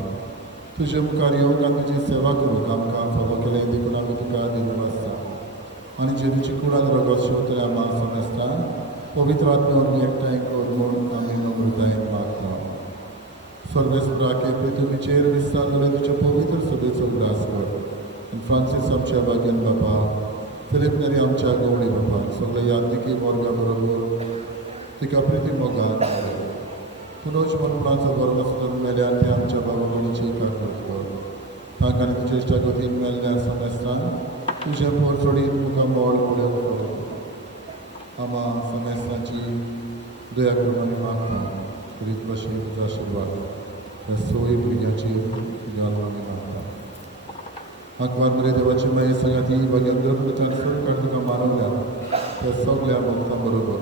तुझे मुखार येवंक आनी तुजी सेवा करूंक आमकां फावो केले देखून आमी तुका दिवन आसता आनी जेजूची कुडान रगत शिवतले आम्हाला समजता पवित्र आत्म्यान एकठांय कर म्हूण आमी नम्रतायेन मागता स्वर्गस्वराके पृथ्वीचेर विस्तारलेले तुजे पवित्र सभेचो उडास कर आनी फ्रांसीस आमच्या बागेन बापा फिलिप नेरी आमच्या गवळी बापाक सगळे यात्रिकी वर्गा बरोबर तिका प्रिती मोगान पुनोज मनपुराचो वर्गस्तर मेल्यार ते आमच्या बाबाची काकत कर तांकां आनी तुजे इश्टागतीन मेल्ल्यार समजता तुजे पोरचोडीन तुका मोड उलय कर आमा समस्तांची दया करून आमी मागता रीत भशेन तुजो आशिर्वाद सोयी भुरग्याची घालून आमी मागता अकबर मरे देवाची माये संगाती भगेंद्र प्रचार सुरू काढ तुका मानवल्या त्या सगळ्या भक्तां बरोबर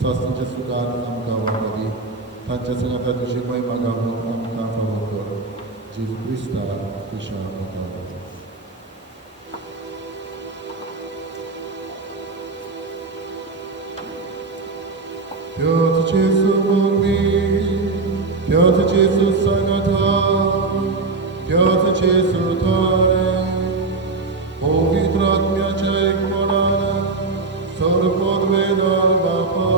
स्वास्थ्याच्या सुखात आमकां वावरी तांच्या संगाता तुजी महिमा गावून आमकां फावो कर जेजू क्रिस्ता तुज्या नांवान Piotr Jezu mówi, Piotr Jezu sagata, Piotr Jezu tare, powitratmiacia jak morana, sorpodvedal bapa,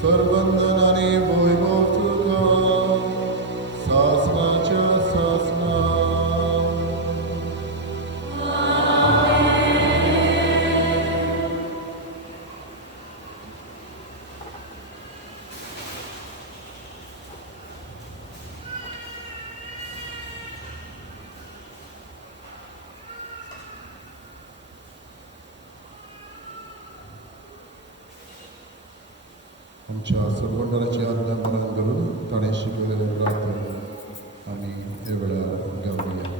sorbandanani wojwowtuka, sasnacia sasna. आमच्या सर्वंडाराची आज्ञा मनात घालून ताणें शिकयलेले प्रार्थना आमी हे वेळार गावया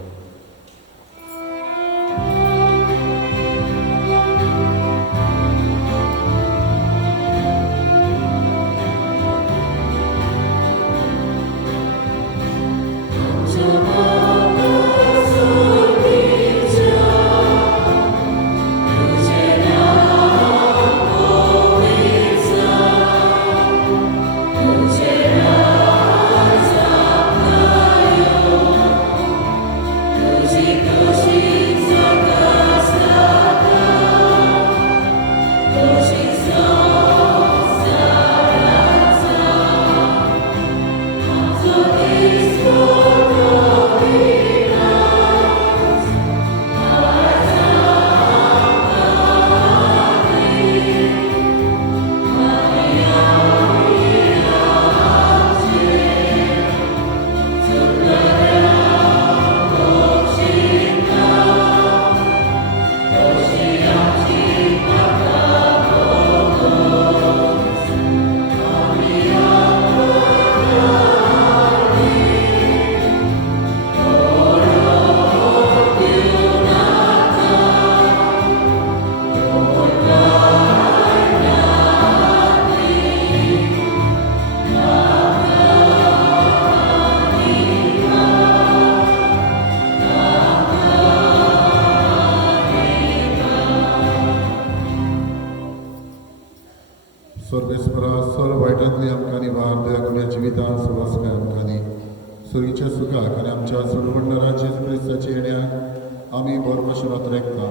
सुरीच्या सुखाक आनी आमच्या सोडवणदारा जेजू क्रिस्ताच्या येण्याक आमी बरो भशेन रेखता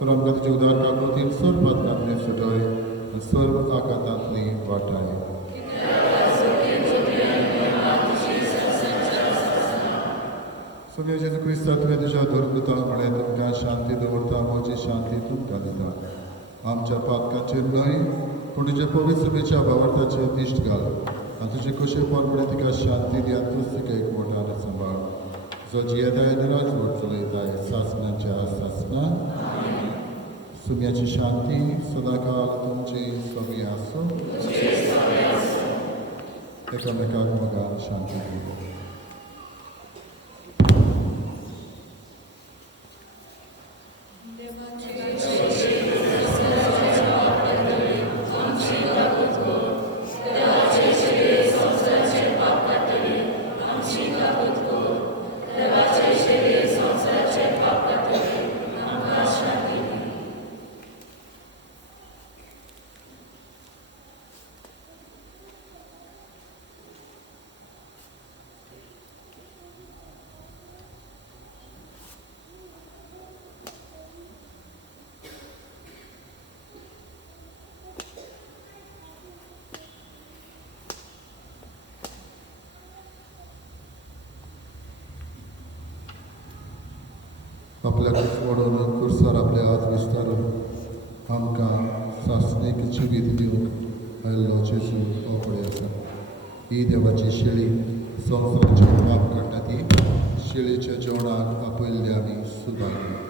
तर आमकां तुजे उदार काकुतीन सर पातकांतली सुटय आनी सर आकांतांतली वाटाय सुने जेजू क्रिस्ता तुवें तुज्या दुर्गता म्हळ्यार तुमकां शांती दवरता म्हजी शांती तुमकां दिता आमच्या पातकांचेर न्हय पूण तुजे पवित्र सभेच्या भावार्थाचेर दिश्ट घाल आनी तुजे कशे परपडे तिका शांती दिया तूच तिका एक मोठार सांबाळ जो जियेताय राजवट चलयताय सासणाच्या सासणा सुम्याची शांती सदाकाळ तुमची सगळी आसूं एकामेकाक मोगान शांती दिवं आपल्या मोडून कुर्सार आपले हात विस्तारून आमकां सासणेक जिवीत दिवंक आयल्लो जेजू हो फुडें आसा ही देवाची शेळी संवसाराचे पाप काडटा ती शेळीच्या जेवणाक आपयल्ले आमी सुदारली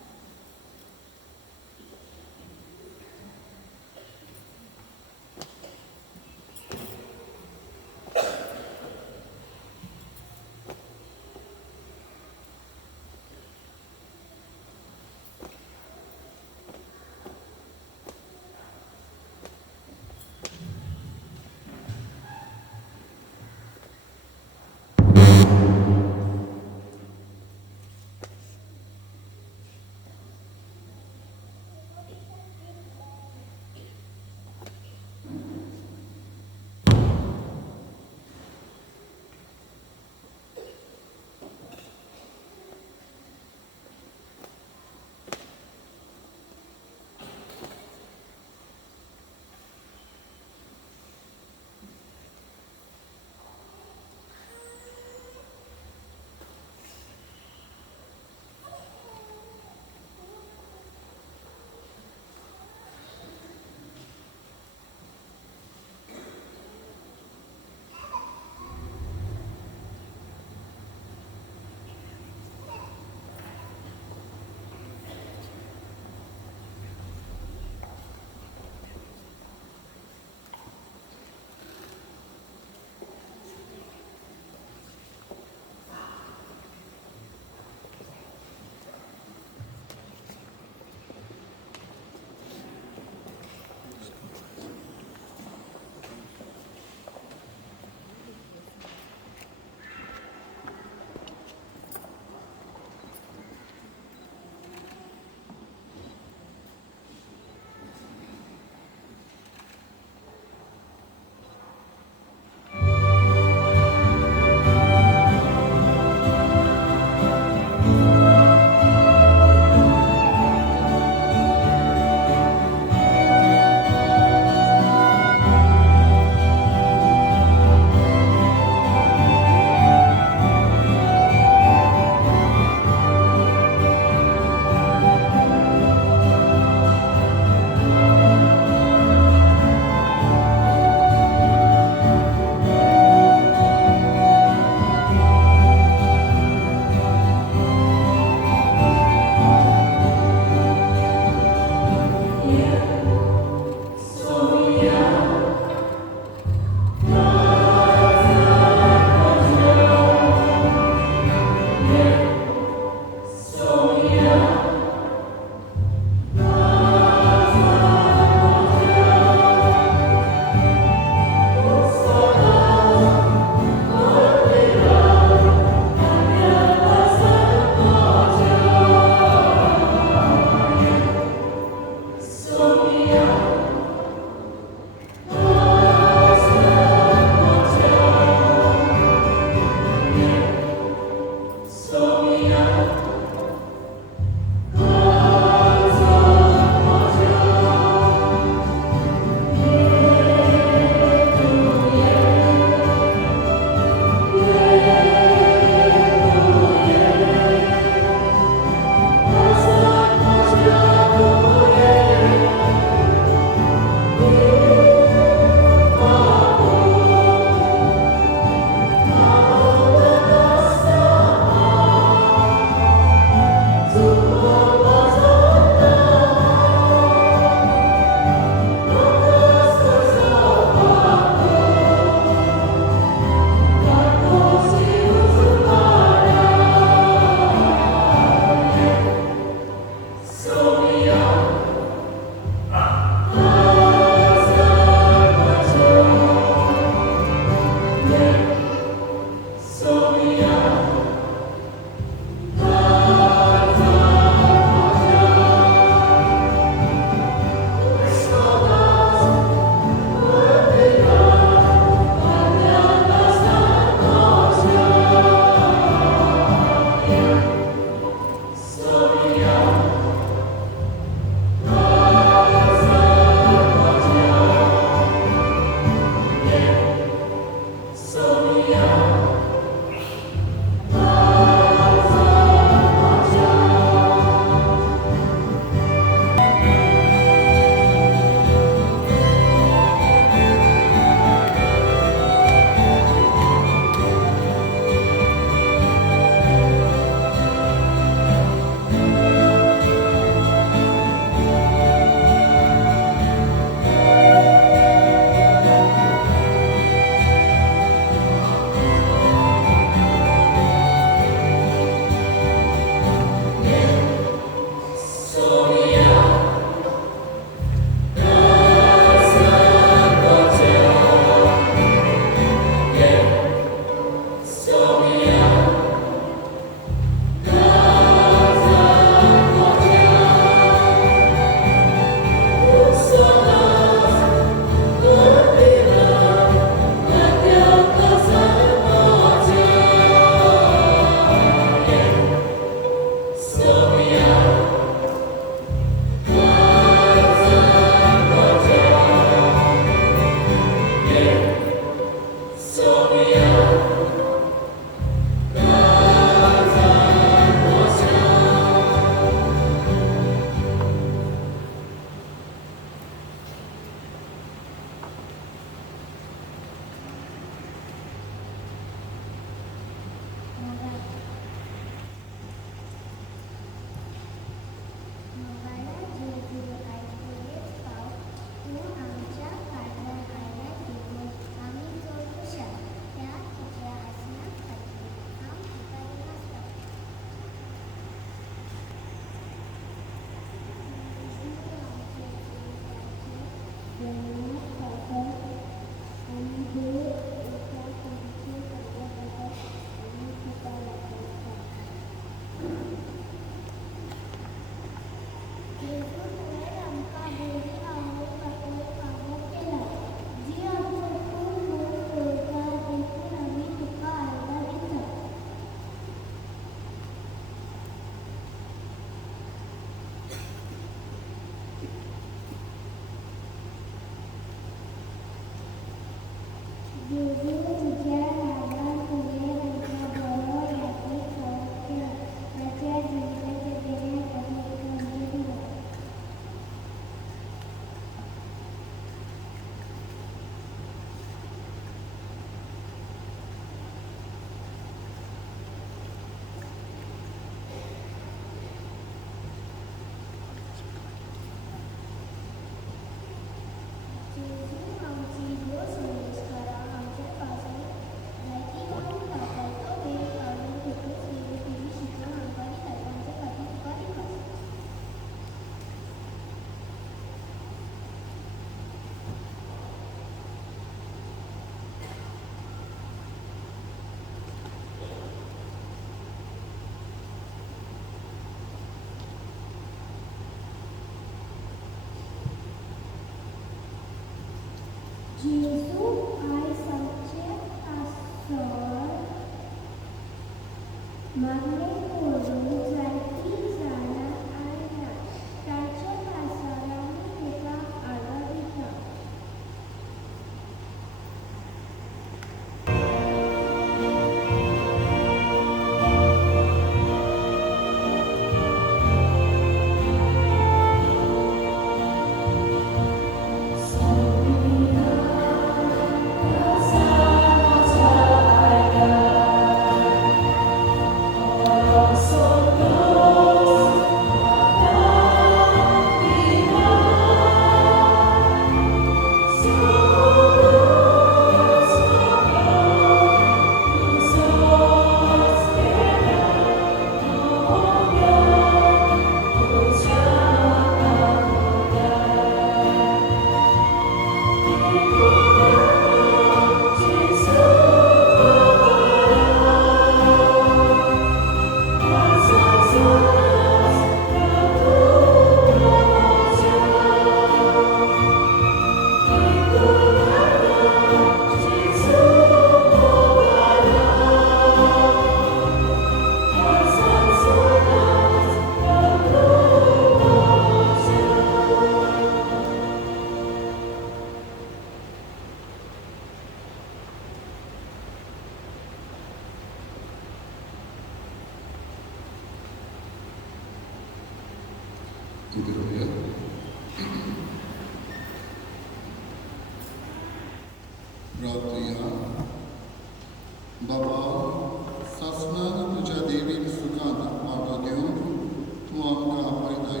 आमकां आपयताय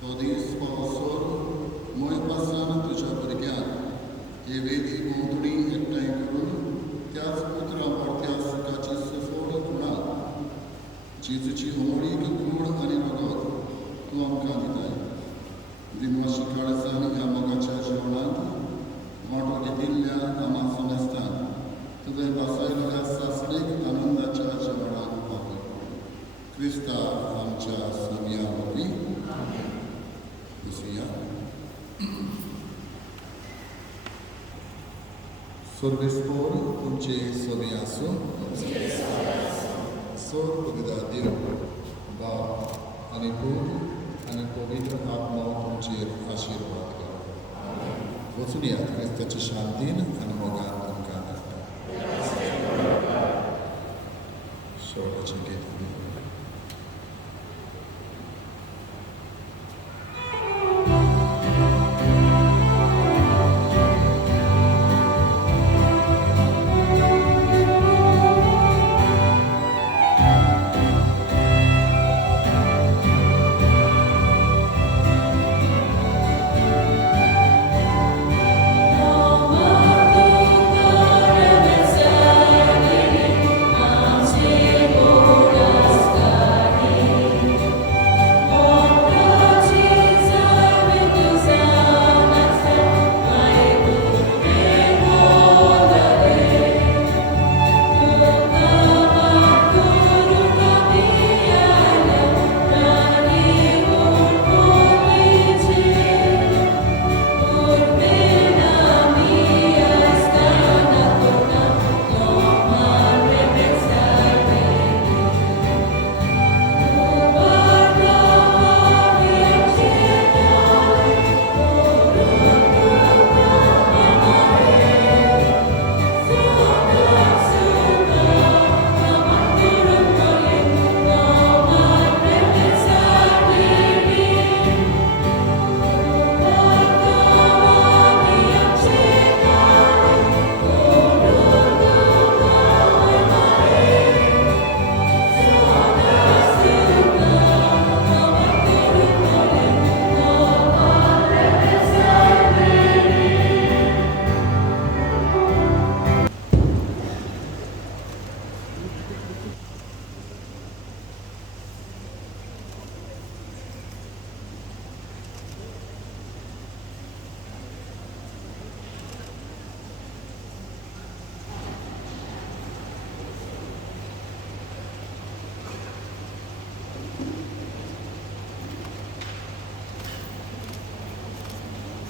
तो दीस पावसोर मोय पासान तुज्या भुरग्यांक हे वेदी भोंवतणी एकठांय करून त्याच पुत्रा परत्या सुखाची सफोड खुणाक जेजूची होमळीक कूड आनी रगत तूं आमकां दिताय. दिनवाशी काळजान ह्या मोगाच्या जेवणांत मोठो घेतिल्ल्या आमा समेस्तान तुवें बसयल्ल्या सासणेक आनंदाच्या जेवणाक पावय. क्रिस्ता आमच्या सोम्या वरवीं बसुया. सर्वेस्पोर तुमचे सोबे आसूं. सोर पवित्र देव बाप आनी पूत आनी पवित्र आत्मा तुमचेर आशिर्वाद करा. वचून यात क्रिस्ताच्या शांतीन आनी मोगान तुमकां धाडटा. शेवटाचें गीत